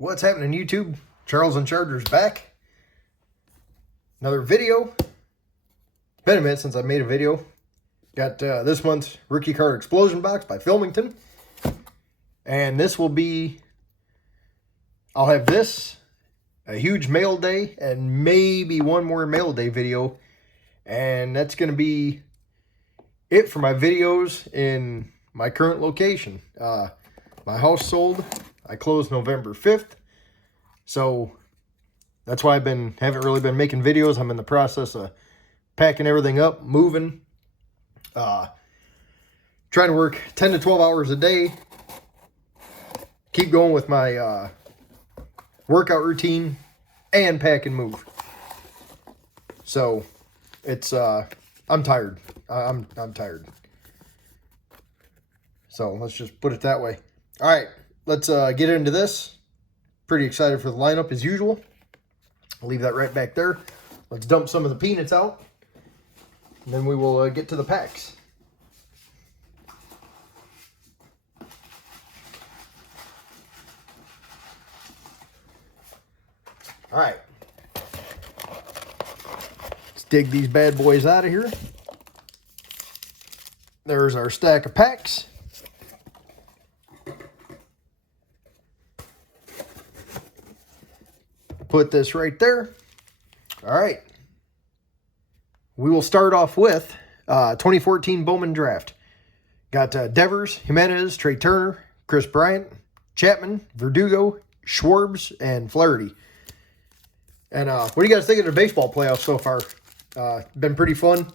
What's happening, YouTube? Charles and Chargers back. Another video. It's been a minute since I made a video. Got this month's rookie card Explosion Box by Filmington. And this will be, I'll have this, a huge mail day, and maybe one more mail day video. And that's going to be it for my videos in my current location. My house sold. I closed November 5th. So that's why haven't really been making videos. I'm in the process of packing everything up, moving, trying to work 10 to 12 hours a day. Keep going with my workout routine and pack and move. So it's I'm tired. I'm tired. So let's just put it that way. All right, let's get into this. Pretty excited for the lineup as usual. I'll leave that right back there. Let's dump some of the peanuts out, and then we will get to the packs. All right. Let's dig these bad boys out of here. There's our stack of packs. Put this right there. All right. We will start off with 2014 Bowman Draft. Got Devers, Jimenez, Trey Turner, Chris Bryant, Chapman, Verdugo, Schwarbs, and Flaherty. And what do you guys think of the baseball playoffs so far? Been pretty fun.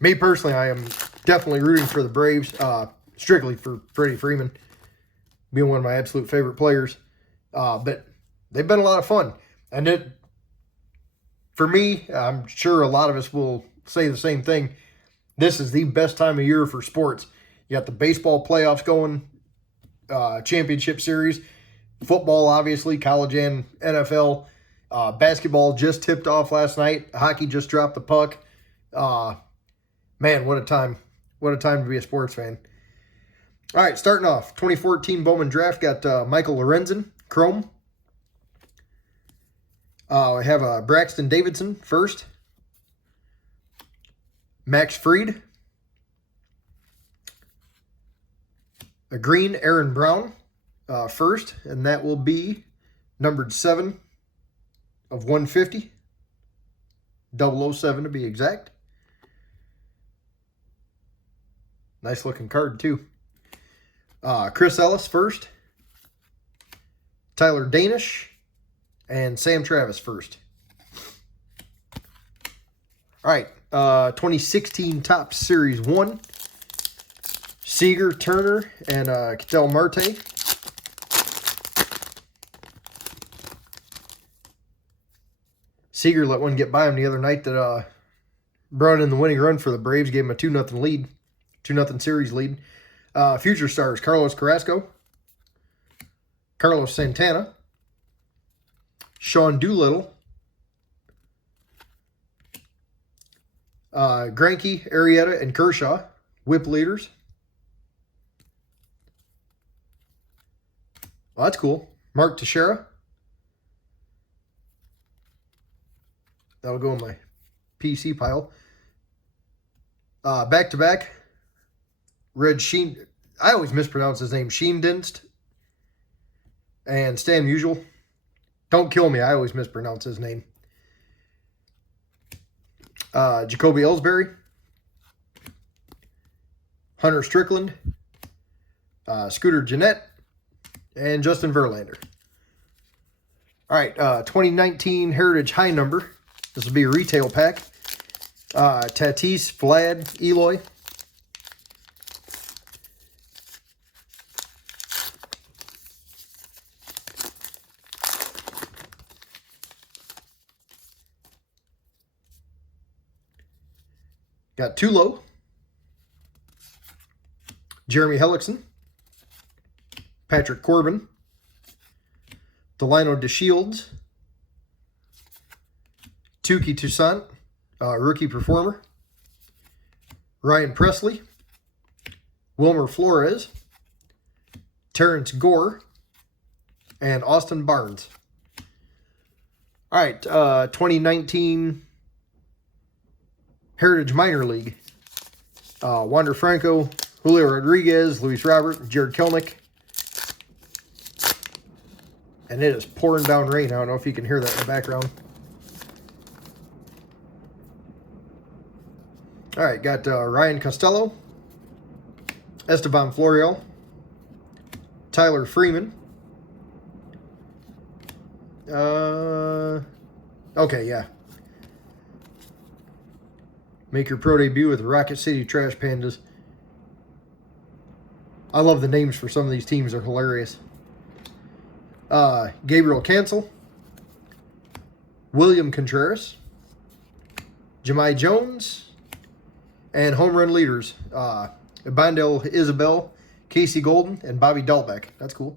Me personally, I am definitely rooting for the Braves, strictly for Freddie Freeman, being one of my absolute favorite players. But they've been a lot of fun. And for me, I'm sure a lot of us will say the same thing. This is the best time of year for sports. You got the baseball playoffs going, championship series, football, obviously, college and NFL. Basketball just tipped off last night. Hockey just dropped the puck. Man, what a time. What a time to be a sports fan. All right, starting off, 2014 Bowman Draft, got Michael Lorenzen, Chrome. I have Braxton Davidson first. Max Fried. A green Aaron Brown first, and that will be numbered 7 of 150. 007 to be exact. Nice looking card too. Chris Ellis first. Tyler Danish. And Sam Travis first. All right. 2016 Topps Series 1. Seager, Turner, and Ketel Marte. Seager let one get by him the other night that brought in the winning run for the Braves. Gave him a 2-0 lead. 2-0 series lead. Future stars, Carlos Carrasco. Carlos Santana. Sean Doolittle. Greinke, Arrieta, and Kershaw. Whip leaders. Well, that's cool. Mark Teixeira. That'll go in my PC pile. Back-to-back. Red Sheen. I always mispronounce his name. Sheendinst. And Stan Musial. Don't kill me. I always mispronounce his name. Jacoby Ellsbury. Hunter Strickland. Scooter Gennett. And Justin Verlander. All right. 2019 Heritage High Number. This will be a retail pack. Tatis, Vlad, Eloy. Got Tulo, Jeremy Hellickson, Patrick Corbin, Delino DeShields, Touki Toussaint, rookie performer, Ryan Presley, Wilmer Flores, Terrence Gore, and Austin Barnes. All right, 2019 Heritage Minor League. Wander Franco, Julio Rodriguez, Luis Robert, Jared Kelenic. And it is pouring down rain. I don't know if you can hear that in the background. All right, got Ryan Costello, Esteban Florial, Tyler Freeman. Okay, yeah. Make your pro debut with Rocket City Trash Pandas. I love the names for some of these teams. They're hilarious. Gabriel Cancel, William Contreras, Jahmai Jones, and home run leaders. Bandel Isabel, Casey Golden, and Bobby Dalbeck. That's cool.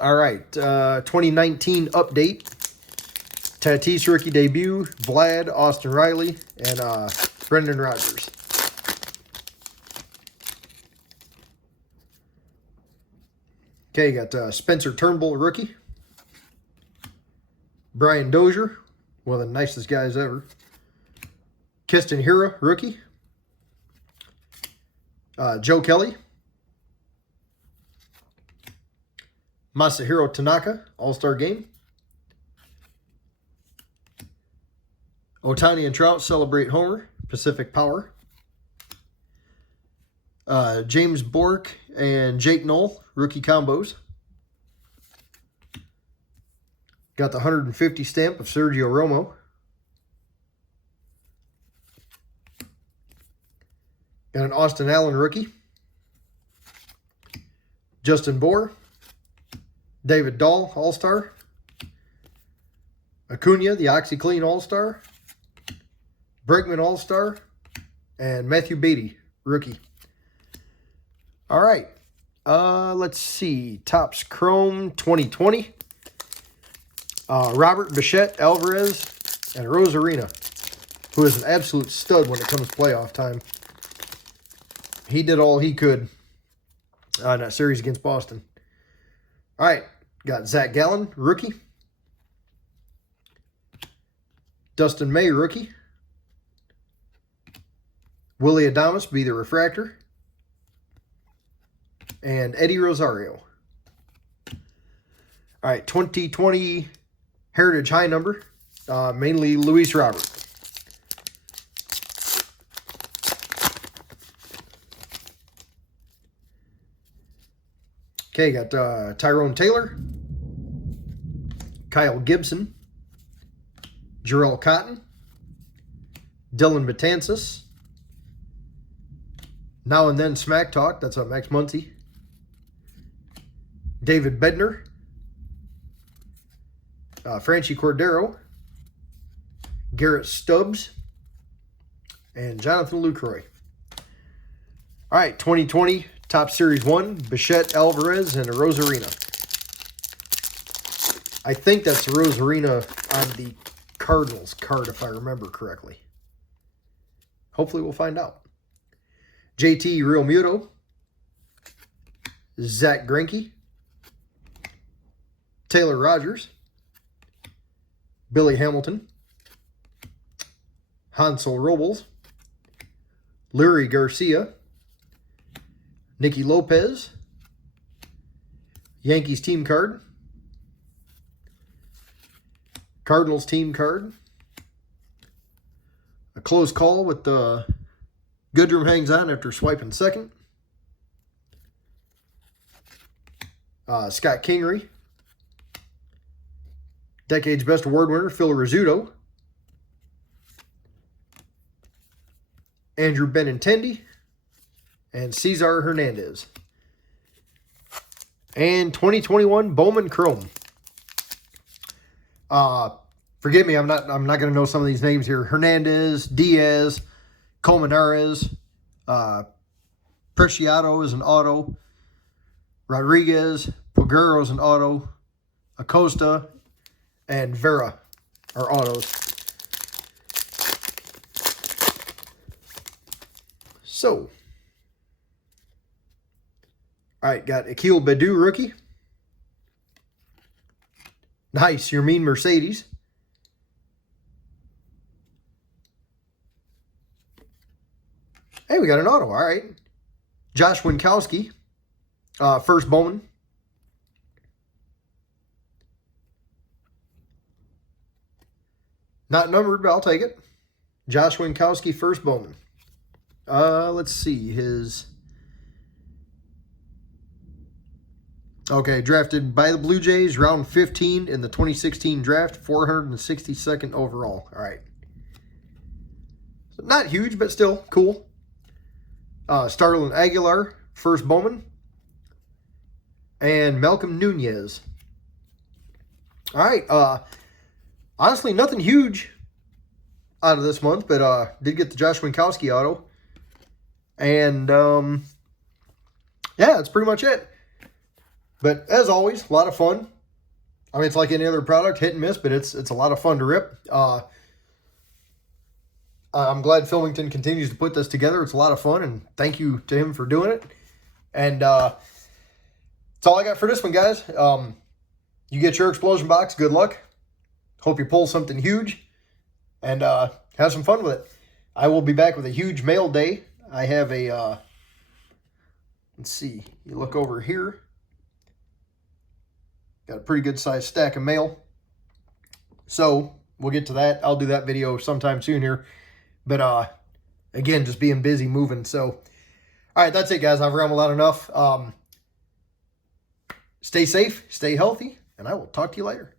All right, 2019 update. Tatis rookie debut, Vlad, Austin Riley, and Brendan Rodgers. Okay, got Spencer Turnbull rookie. Brian Dozier, one of the nicest guys ever. Keston Hiura rookie. Joe Kelly. Masahiro Tanaka, All-Star Game. Ohtani and Trout celebrate homer, Pacific Power. James Bork and Jake Knoll, rookie combos. Got the 150 stamp of Sergio Romo. Got an Austin Allen rookie. Justin Bohr. David Dahl, All-Star. Acuna, the OxyClean All-Star. Bregman All-Star. And Matthew Beatty, rookie. All right. Let's see. Topps Chrome 2020. Robert Bichette Alvarez and Rosarina, who is an absolute stud when it comes to playoff time. He did all he could in that series against Boston. All right. Got Zach Gallen, rookie. Dustin May, rookie. Willie Adames, be the refractor. And Eddie Rosario. All right, 2020 Heritage High number, mainly Luis Robert. Okay, got Tyrone Taylor, Kyle Gibson, Jarrell Cotton, Dylan Betances, Now and Then Smack Talk, that's Max Muncy, David Bednar, Franchi Cordero, Garrett Stubbs, and Jonathan Lucroy. All right, 2020 Top Series 1, Bichette Alvarez and a Rosarina. I think that's Rosarina on the Cardinals card, if I remember correctly. Hopefully we'll find out. JT Realmuto, Zach Greinke, Taylor Rogers, Billy Hamilton, Hansel Robles, Lurie Garcia, Nicky Lopez, Yankees team card, Cardinals team card, a close call with the Goodrum hangs on after swiping second, Scott Kingery, Decade's Best Award winner Phil Rizzuto, Andrew Benintendi, and Cesar Hernandez. And 2021 Bowman Chrome. Forgive me, I'm not going to know some of these names here. Hernandez, Diaz, Colmenares, Preciado is an auto, Rodriguez, Pogero is an auto, Acosta, and Vera are autos. So, All right, got Akil Badu rookie. Nice, your mean Mercedes. Hey, we got an auto. All right. Josh Winkowski, first Bowman. Not numbered, but I'll take it. Josh Winkowski, first Bowman. Let's see his. Okay, drafted by the Blue Jays, round 15 in the 2016 draft, 462nd overall. All right. So not huge, but still cool. Starlin Aguilar, first Bowman. And Malcolm Nunez. All right. Honestly, nothing huge out of this month, but did get the Josh Winkowski auto. And, yeah, that's pretty much it. But as always, a lot of fun. I mean, it's like any other product, hit and miss, but it's a lot of fun to rip. I'm glad Filmington continues to put this together. It's a lot of fun, and thank you to him for doing it. And that's all I got for this one, guys. You get your Explosion Box. Good luck. Hope you pull something huge, and have some fun with it. I will be back with a huge mail day. I have a, let's see, you look over here. Got a pretty good sized stack of mail. So we'll get to that. I'll do that video sometime soon here. But again, just being busy moving. So, all right, that's it, guys. I've rambled out enough. Stay safe, stay healthy, and I will talk to you later.